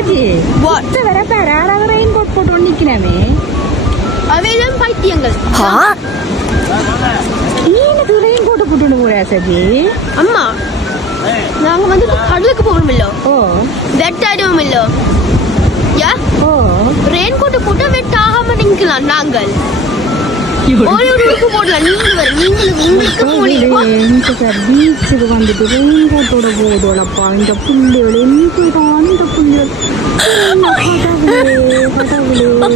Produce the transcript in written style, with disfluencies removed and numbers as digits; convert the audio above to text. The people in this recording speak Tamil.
சஜி வர பேர் யாராவது ரெயின் கோட் போட்டு நிக்கலாமே அவைதான் பைத்தியங்கள். நீனுக்கு ரெயின் கோட் போட்டு போறியா சஜி? அம்மா நாங்க வந்து கடலுக்கு போகணும் இல்ல, ஓ வெட்டாடுவோம் இல்ல, யா ஓ ரெயின் கோட் போட்டா வெட்ட ஆகாம நிக்கலாம். நாங்கள் ஒரு உடுப்பு போடலாம். உங்களுக்கு முடியும். பீச்சுக்கு வந்துட்டு ரெயின் கோட்டோட போதோடப்பா இந்த புள்ளிகள் எங்கதான் இந்த புள்ளிகள் கடவுளே கடவுளே